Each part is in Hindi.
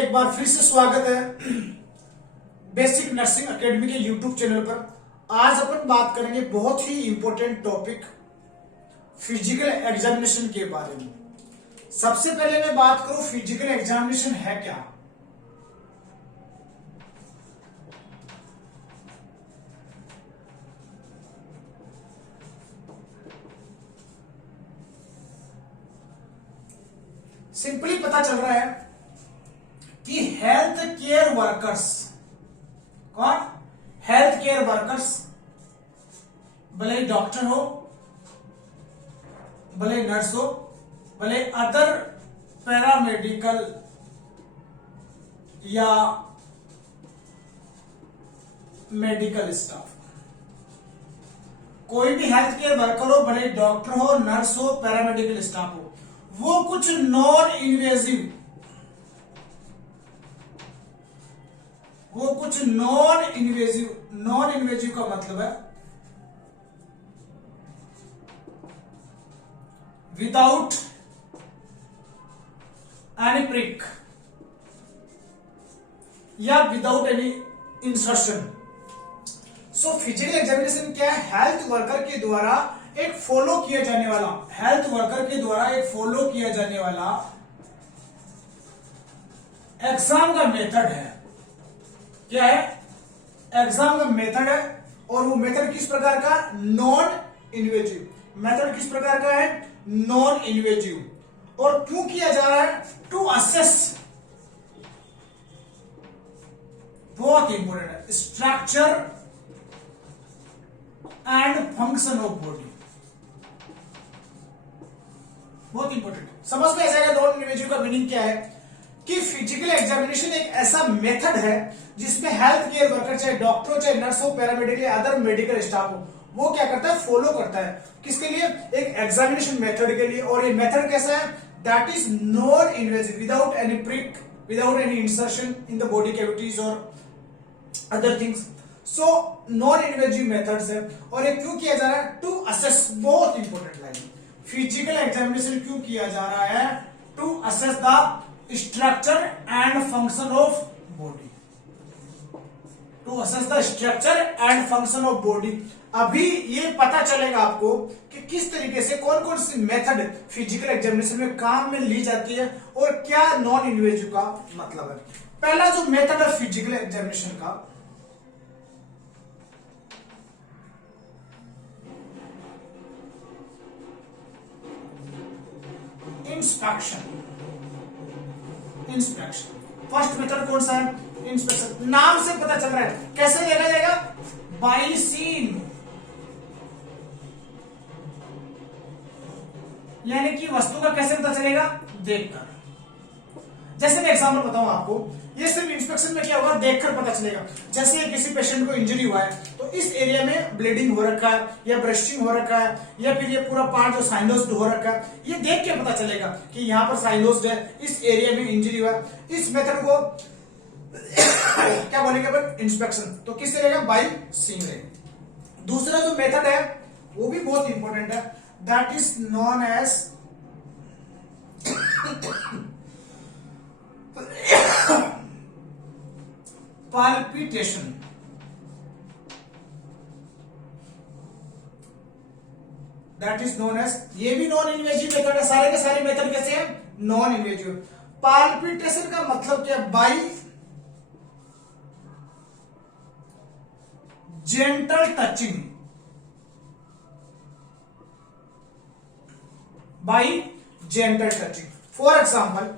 एक बार फिर से स्वागत है बेसिक नर्सिंग एकेडमी के यूट्यूब चैनल पर। आज अपन बात करेंगे बहुत ही इंपॉर्टेंट टॉपिक फिजिकल एग्जामिनेशन के बारे में। सबसे पहले मैं बात करूं फिजिकल एग्जामिनेशन है क्या। सिंपली पता चल रहा है कि हेल्थ केयर वर्कर्स, कौन? हेल्थ केयर वर्कर्स, भले ही डॉक्टर हो, भले ही नर्स हो, भले अदर पैरामेडिकल या मेडिकल स्टाफ, कोई भी हेल्थ केयर वर्कर हो, भले डॉक्टर हो, नर्स हो, पैरामेडिकल स्टाफ हो, वो कुछ नॉन इन्वेजिव का मतलब है विदाउट एनी प्रिक या without any insertion. So physical examination क्या है? हेल्थ वर्कर के द्वारा एक फॉलो किया जाने वाला एग्जाम का मेथड है। क्या है? एग्जाम का मेथड है। और वो मेथड किस प्रकार का? Non invasive method. किस प्रकार का है? Non invasive. और क्यों किया जा रहा है? टू असेस, बहुत इंपॉर्टेंट है, structure and function of body. बहुत इंपॉर्टेंट समझ में आ जाएगा। नॉन इन्वेजिव का मीनिंग क्या है कि फिजिकल एग्जामिनेशन एक ऐसा मेथड है जिसमें हेल्थ केयर वर्कर, चाहे डॉक्टर हो, चाहे नर्स हो, पैरामेडिकल या अदर मेडिकल स्टाफ हो, वो क्या करता है? फॉलो करता है। किसके लिए? एक एग्जामिनेशन मेथड के लिए। और ये मेथड कैसा है? That is non invasive, without any prick, without any insertion in the body cavities और other things. So non invasive methods है। और ये क्यों किया जा रहा है? टू असेस, बहुत इंपॉर्टेंट लाइन। फिजिकल एग्जामिनेशन क्यों किया जा रहा है? To assess the structure and function of body. To assess the structure and function of body. अभी ये पता चलेगा आपको कि किस तरीके से कौन कौन सी मेथड फिजिकल एग्जामिनेशन में काम में ली जाती है और क्या नॉन इन्वेजिव का मतलब है। पहला जो मेथड है फिजिकल एग्जामिनेशन का, इंस्पेक्शन। फर्स्ट मेथड कौन सा है? इंस्पेक्शन। नाम से पता चल रहा है। कैसे देखा जाएगा? बाय सीन, यानी कि वस्तु का कैसे पता चलेगा? देखकर। जैसे मैं एग्जांपल बताऊं आपको, ये सिर्फ इंस्पेक्शन में क्या होगा? देखकर पता चलेगा। जैसे किसी पेशेंट को इंजरी हुआ है तो इस एरिया में ब्लीडिंग हो रखा है या ब्रस्टिंग हो रखा है या फिर ये पूरा पार्ट जो साइनोस्ड हो रखा है, ये देख के पता चलेगा कि यहाँ पर साइनोस्ड है, इस एरिया में इंजरी हुआ है। इस मेथड को क्या बोलेंगे अपन? इंस्पेक्शन। तो किस रहेगा? बाय सीइंग रहेगा। दूसरा जो मेथड है वो भी बहुत इंपॉर्टेंट है, that is known as palpitation. That is known as, ये भी नॉन इन्वेजिव मेथड है। सारे के सारे मेथड कैसे हैं? Non invasive. पाल्पिटेशन का मतलब क्या? By gentle touching, by gentle touching. For example,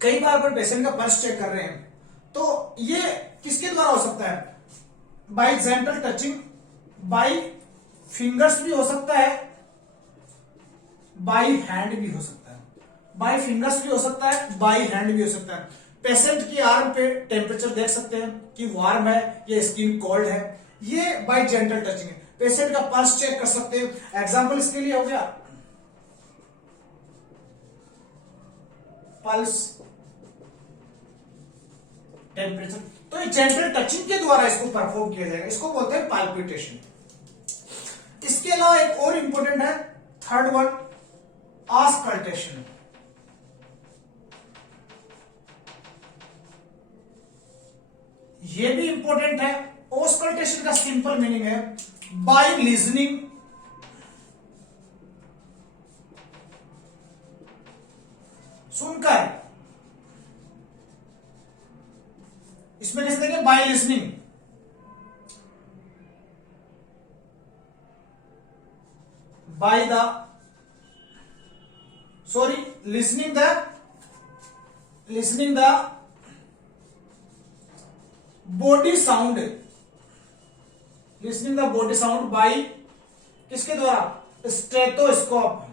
कई बार अपन पेशेंट का पल्स चेक कर रहे हैं तो ये किसके द्वारा हो सकता है? By gentle touching, by fingers भी हो सकता है, बाय हैंड भी हो सकता है। बाय फिंगर्स भी हो सकता है, बाय हैंड भी हो सकता है। पेशेंट की आर्म पे टेम्परेचर देख सकते हैं कि वार्म है या स्किन कोल्ड है, ये बाय जेंटल टचिंग है। पेशेंट का पल्स चेक कर सकते हैं। एग्जाम्पल इसके लिए हो गया पल्स, टेम्परेचर। तो ये जेंटल टचिंग के द्वारा इसको परफॉर्म किया जाएगा, इसको बोलते हैं पाल्पिटेशन। इसके अलावा एक और इंपॉर्टेंट है, थर्ड वन, ऑस्कल्टेशन। ये भी इंपॉर्टेंट है। ऑस्कल्टेशन का सिंपल मीनिंग है बाय लिजनिंग सुनकर, इसमें कैसे देंगे by listening, by the sorry listening the body sound, listening the body sound bye किसके द्वारा स्टेथोस्कोप,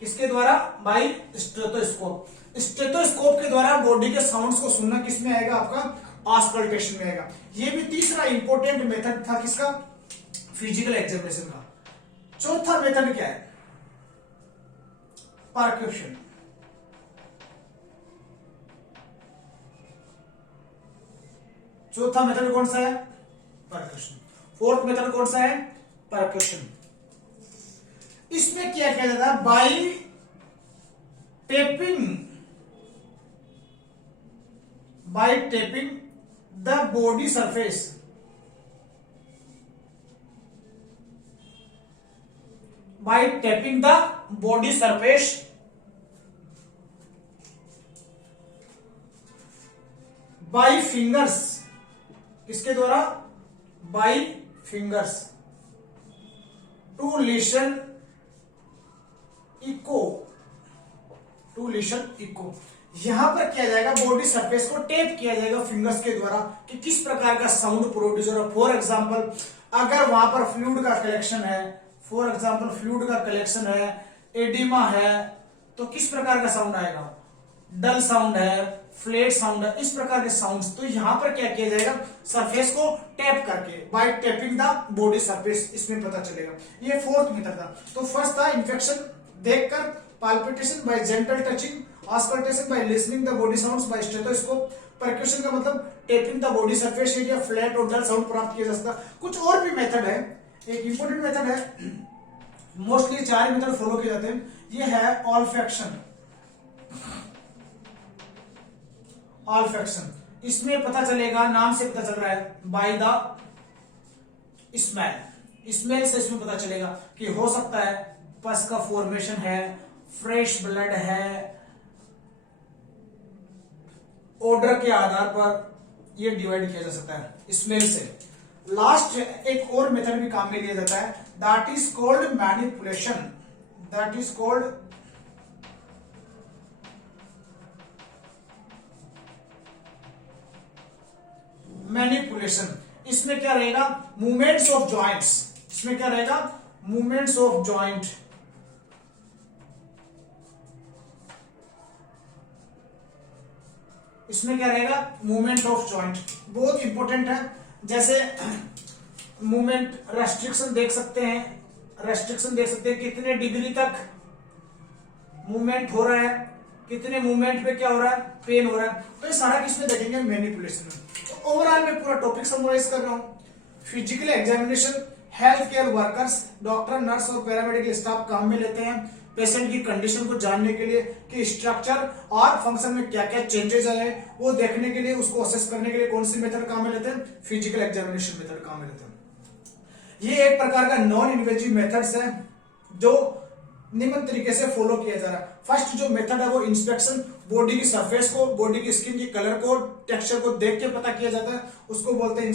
किसके द्वारा बाय स्टेथोस्कोप, स्टेथोस्कोप के द्वारा बॉडी के साउंड्स को सुनना किस में आएगा आपका ऑस्कल्टेशन में आएगा। ये भी तीसरा इंपॉर्टेंट मेथड था किसका फिजिकल एग्जामिनेशन का। चौथा मेथड क्या है परक्यूशन, चौथा मेथड कौन सा है परक्यूशन। फोर्थ मेथड कौन सा है परक्यूशन। इसमें क्या किया जाता है by tapping the body surface, by tapping the body surface by fingers, किसके द्वारा by fingers to listen echo, यहां पर किया जाएगा बॉडी सरफेस को टेप किया जाएगा फिंगर्स के द्वारा कि किस प्रकार का साउंड प्रोड्यूस हो रहा है। फॉर एग्जांपल अगर वहां पर फ्लूइड का कलेक्शन है, एडिमा है, तो किस प्रकार का साउंड आएगा, डल साउंड है, फ्लैट साउंड है, इस प्रकार के साउंड्स। तो यहां पर क्या किया जाएगा सरफेस को टैप करके bye tapping the body surface, इसमें पता चलेगा। ये फोर्थ मेथड था। तो फर्स्ट था इन्फेक्शन देखकर, palpitation by gentle touching, auscultation by listening the body sounds by stethoscope, percussion का मतलब tapping the body surface area, flat और डल साउंड प्राप्त किया जा सकता। कुछ और भी मेथड है, एक इंपॉर्टेंट मेथड है, मोस्टली 4 मेथड फॉलो किए जाते हैं। ये है ऑल्फैक्शन, इसमें पता चलेगा, नाम से पता चल रहा है बाय द स्मेल से इसमें पता चलेगा कि हो सकता है पस का फॉर्मेशन है, फ्रेश ब्लड है, ऑर्डर के आधार पर ये डिवाइड किया जा सकता है स्मेल से। लास्ट एक और मेथड भी काम में लिया जाता है, दैट इज कॉल्ड मैनिपुलेशन, इसमें क्या रहेगा मूवमेंट्स ऑफ जॉइंट्स, इसमें क्या रहेगा मूवमेंट्स ऑफ जॉइंट, इसमें क्या रहेगा मूवमेंट ऑफ जॉइंट, बहुत इंपॉर्टेंट है। जैसे मूवमेंट रेस्ट्रिक्शन देख सकते हैं, कितने डिग्री तक मूवमेंट हो रहा है, कितने मूवमेंट पे क्या हो रहा है पेन हो रहा है, तो ये सारा किसमें देखेंगे मैनिपुलेशन में। तो ओवरऑल मैं पूरा टॉपिक समराइज कर रहा हूं। Physical examination health care workers, doctor, nurse और पैरामेडिकल स्टाफ काम में लेते हैं पेशेंट की कंडीशन को जानने के लिए कि स्ट्रक्चर और फंक्शन में क्या क्या चेंजेस आए वो देखने के लिए, उसको असेस करने के लिए कौन सी मेथड काम में लेते हैं फिजिकल एग्जामिनेशन मेथड काम में लेते हैं। ये एक प्रकार का नॉन इन्वेजिव मेथड्स है जो निम्न तरीके से फॉलो किया जा रहा है। फर्स्ट जो मेथड है वो इंस्पेक्शन, बॉडी की सरफेस को, बॉडी की स्किन की कलर को, टेक्सचर को देख के पता किया जाता है, उसको बोलते हैं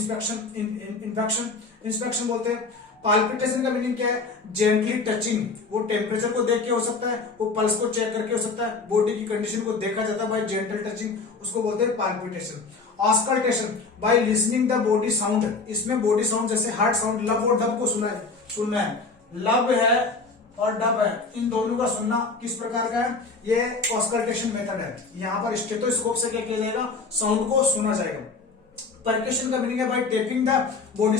इंस्पेक्शन बोलते हैं। पाल्पिटेशन का मीनिंग क्या है जेंटली टचिंग, वो टेम्परेचर को देख के हो सकता है, वो पल्स को चेक करके हो सकता है, बॉडी की कंडीशन को देखा जाता है बाय जेंटल टचिंग, उसको बोलते हैं palpitation. Auscultation by listening the body sound, इसमें बॉडी साउंड जैसे हार्ट साउंड, लब और डब को सुनना है, लब है और डब है, इन दोनों का सुनना किस प्रकार का है, ये ऑस्कल्टेशन मेथड है। यहाँ पर स्टेथोस्कोप से क्या किया जाएगा साउंड को सुना जाएगा। परक्यूशन का मीनिंग है by tapping the body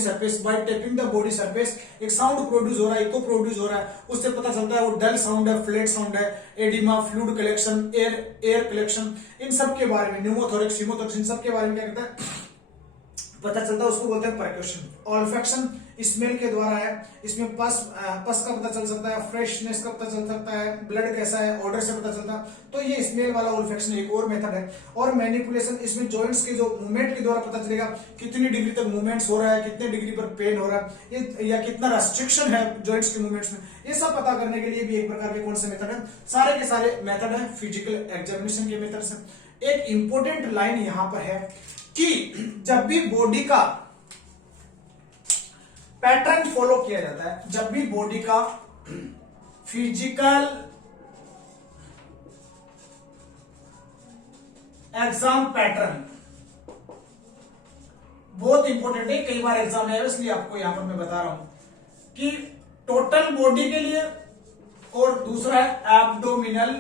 surface, एक साउंड प्रोड्यूस हो रहा है, इको प्रोड्यूस हो रहा है, उससे पता चलता है वो डल साउंड है, फ्लैट साउंड है, oedema, fluid collection, air collection, इन सब के बारे में, न्यूमोथोरेक्स, इन सब के बारे में क्या कहता है पता चलता है, उसको बोलते हैं परक्यूशन। ऑल्फैक्शन स्मेल के द्वारा है, इसमें पस का पता चल सकता है, फ्रेशनेस का पता चल सकता है, ब्लड कैसा है ऑर्डर से पता चलता है। तो ये स्मेल वाला ओल्फैक्शन एक और मेथड है। और मैनिपुलेशन, इसमें जॉइंट्स के जो मूवमेंट के द्वारा पता चलेगा कितनी डिग्री तक मूवमेंट्स हो रहा है, कितने डिग्री पर पेन हो रहा है, या कितना रेस्ट्रिक्शन है जॉइंट्स के मूवमेंट्स में, ये सब पता करने के लिए भी एक प्रकार के कौन से मेथड है, सारे के सारे मेथड है फिजिकल एग्जामिनेशन के मेथड से। एक इंपॉर्टेंट लाइन यहां पर है कि जब भी बॉडी का पैटर्न फॉलो किया जाता है, जब भी बॉडी का फिजिकल एग्जाम पैटर्न, बहुत इंपॉर्टेंट है, कई बार एग्जाम है इसलिए आपको यहां पर मैं बता रहा हूं कि टोटल बॉडी के लिए, और दूसरा है एब्डोमिनल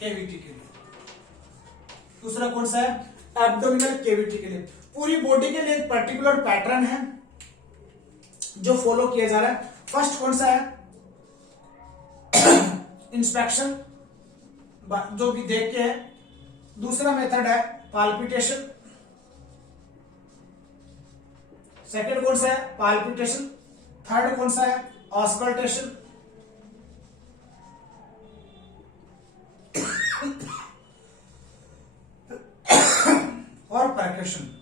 कैविटी के लिए। दूसरा कौन सा है? एब्डोमिनल कैविटी के लिए। पूरी बॉडी के लिए एक पर्टिकुलर पैटर्न है जो फॉलो किया जा रहा है। फर्स्ट कौन सा है? इंस्पेक्शन, जो भी देख के है। दूसरा मेथड है पाल्पिटेशन। सेकंड कौन सा है? पाल्पिटेशन। थर्ड कौन सा है? ऑस्कल्टेशन। और परकशन।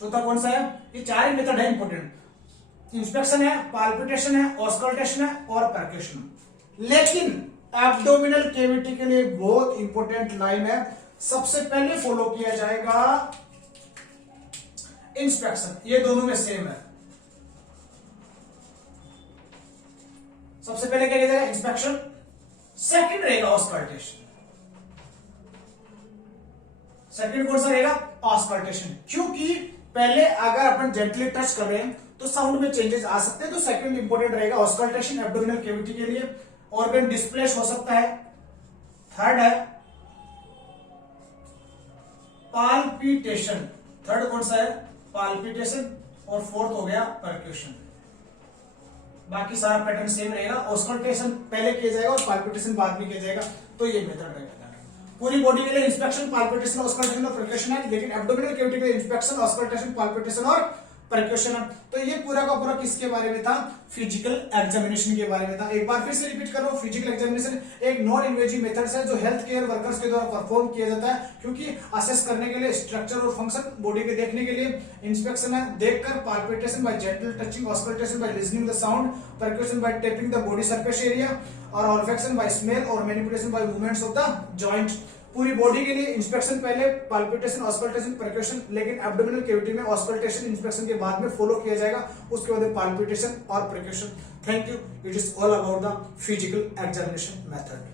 चौथा कौन सा है? ये चार ही मेथड है इंपॉर्टेंट। इंस्पेक्शन है, पाल्पिटेशन है, ऑस्कल्टेशन है और परकशन। लेकिन एब्डोमिनल कैविटी के लिए बहुत इंपॉर्टेंट लाइन है, सबसे पहले फॉलो किया जाएगा इंस्पेक्शन। ये दोनों में सेम है। सबसे पहले क्या किया जाएगा? इंस्पेक्शन। सेकंड रहेगा ऑस्कल्टेशन। सेकंड कौन सा रहेगा? ऑस्कल्टेशन। क्योंकि पहले अगर अपन जेंटली टच कर रहे हैं तो साउंड में चेंजेस आ सकते हैं, तो सेकंड इंपॉर्टेंट रहेगा ऑस्कल्टेशन एब्डोमिनल कैविटी के लिए। ऑर्गन डिस्प्लेस हो सकता है। थर्ड है पाल्पिटेशन। थर्ड कौन सा है? पाल्पिटेशन। और फोर्थ हो गया परक्यूशन। बाकी सारा पैटर्न सेम रहेगा। ऑस्कल्टेशन पहले किया जाएगा और पाल्पिटेशन बाद में किया जाएगा। तो ये मेथड रहेगा। पूरी बॉडी के लिए इंस्पेक्शन, पाल्पिटेशन, ऑस्कल्टेशन और परक्यूशन है, लेकिन एब्डोमिनल कैविटी के लिए इंस्पेक्शन, ऑस्कल्टेशन, पाल्पिटेशन और परक्यूशन है। तो ये पूरा का पूरा किसके बारे में था? फिजिकल एग्जामिनेशन के बारे में था। एक बार फिर से रिपीट कर रहा हूं, फिजिकल एग्जामिनेशन एक नॉन इन्वेजिव मेथड्स है जो हेल्थ केयर वर्कर्स के द्वारा परफॉर्म किया जाता है, क्योंकि असेस करने के लिए स्ट्रक्चर और फंक्शन बॉडी के देखने के लिए। इंस्पेक्शन है देखकर, palpitation by gentle touching, auscultation by listening the sound, percussion by tapping the body surface area, और ऑल्फैक्शन बाय स्मेल, और manipulation by movements of the joint. पूरी बॉडी के लिए इंस्पेक्शन पहले, पाल्पिटेशन, ऑस्कल्टेशन, परक्यूशन, लेकिन एब्डोमिनल कैविटी में ऑस्कल्टेशन इंस्पेक्शन के बाद में फॉलो किया जाएगा, उसके बाद पाल्पिटेशन और percussion. Thank you. It is all about the physical examination method.